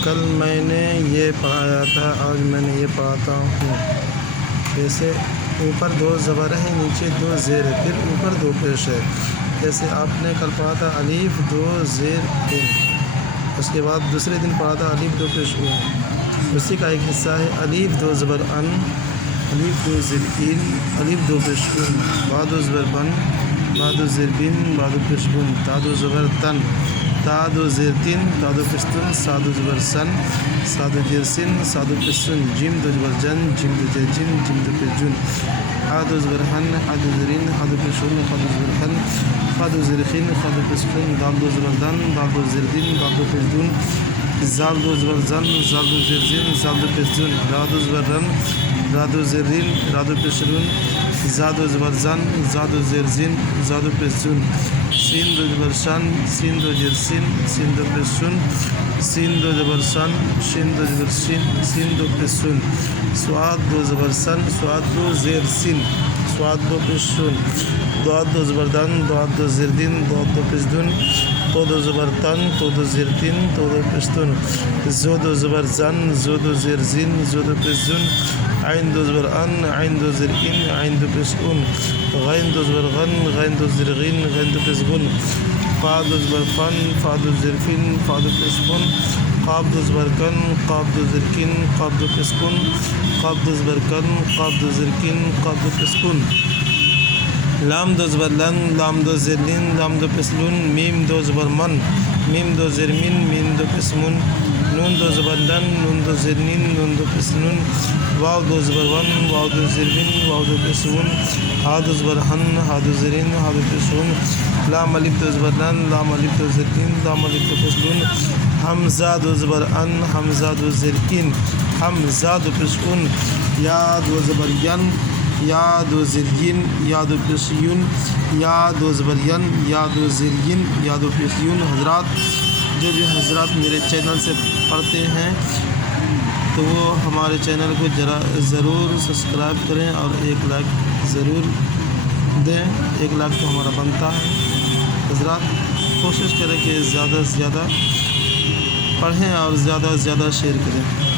कल मैंने ये पढ़ाया था, आज मैंने ये पढ़ाता हूँ। जैसे ऊपर 2 ज़बर है, नीचे 2 ज़ेर है, फिर ऊपर 2 पेश है। जैसे आपने कल पढ़ा था अलीफ 2 ज़ेर 3, उसके बाद दूसरे दिन पढ़ा था अलीफ 2 पेश ऊ। उसी का एक हिस्सा है अलीफ 2 ज़बर अन, अलीफ 2 ज़ेर इन, अलीफ 2 पेश उन, बा 2 ज़बर बन, बा 2 ज़ेर बिन, बा 2 पेश बुन, ता 2 ज़बर तन, ता 2 ज़ेर तिन, ता 2 पेश तुन, सा 2 ज़बर सन, सा 2 ज़ेर सिन, सा 2 पेश सुन, जिम 2 ज़बर जन, जिम 2 ज़ेर जिन, जिम 2 पेश जुन, हा 2 ज़बर हन, हा 2 ज़ेर इन, हा 2 पेश उन, हा 2 ज़बर खन, खा 2 ज़ेर खिन, खा 2 पेश खुन, दाल 2 ज़बर दन, दाल 2 ज़ेर दिन, दाल 2 पेश दुन, ज़ाल 2 ज़बर ज़न, ज़ाल 2 ज़ेर जिन, ज़ाल 2 पेश जुन, रा 2 ज़बर रन, रा 2 ज़ेर रिन, रा 2 पेश रुन, ज़ा 2 ज़बर ज़न, ज़ा 2 ज़ेर जिन, ज़ा 2 पेश जुन, सीन 2 ज़बर शन, सीन 2 ज़ेर सिन, सीन 2 पेश सुन, सीन 2 ज़बर सन, शीन 2 ज़बर सिन, सीन 2 पेश सुन, स्वाद 2 ज़बर सन, स्वाद 2 ज़ेर सिन, स्वाद 2 पेश सुन, दाद 2 ज़बर दन, दाद 2 ज़ेर दिन, दाद 2 पेश दुन, तो 2 ज़बर तन, तो 2 ज़ेर तिन, तो 2 पेश तुन, जो 2 ज़बर जन, जो 2 ज़ेर जिन, जो 2 पेश जुन, आइन 2 ज़बर अन, आइन 2 ज़ेर इन, आइन 2 पेश उन, गैन 2 ज़बर गन, गैन 2 ज़ेर गिन, गैन 2 पेश गुन, फा 2 ज़बर फन, फा 2 ज़ेर फिन, फा 2 पेश फुन, काब 2 ज़बर कन, काब 2 ज़ेर किन, काब 2 पेश कुन, काब 2 ज़बर कन, काब 2 ज़ेर किन, काब 2 पेश कुन, लाम 2 ज़बर लन, लाम 2 ज़ेर लिन, लाम 2 पेश लुन, मीम 2 ज़बर मन, मीम 2 ज़ेर मिन, मीम 2 पेश मुन, नून 2 ज़बर नन, नून 2 ज़ेर निन, नून 2 पेश नुन, वाव 2 ज़बर वन, वाव 2 ज़ेर विन, वाव 2 पेश वुन, हा 2 ज़बर हन, हा 2 ज़ेर इन, हा 2 पेश हुन, लाम अलिफ 2 ज़बर लन, लाम अलिफ 2 ज़ेर इन, लाम अलिफ 2 पेश लुन, हमज़ा 2 ज़बर अन, हमज़ा 2 ज़ेर इन, हमज़ा 2 पेश उन, या 2 ज़बर यन, या 2 ज़ेर यिन, या 2 पेश युन, या 2 ज़बर यन, या 2 ज़ेर यिन, या 2 पेश युन। हज़रात, जो भी हज़रात मेरे चैनल से पढ़ते हैं तो वो हमारे चैनल को ज़रूर सब्सक्राइब करें और 1 लाइक ज़रूर दें। 1 लाइक तो हमारा बनता है। हज़रात, कोशिश करें कि ज़्यादा से ज़्यादा पढ़ें और ज़्यादा से ज़्यादा शेयर करें।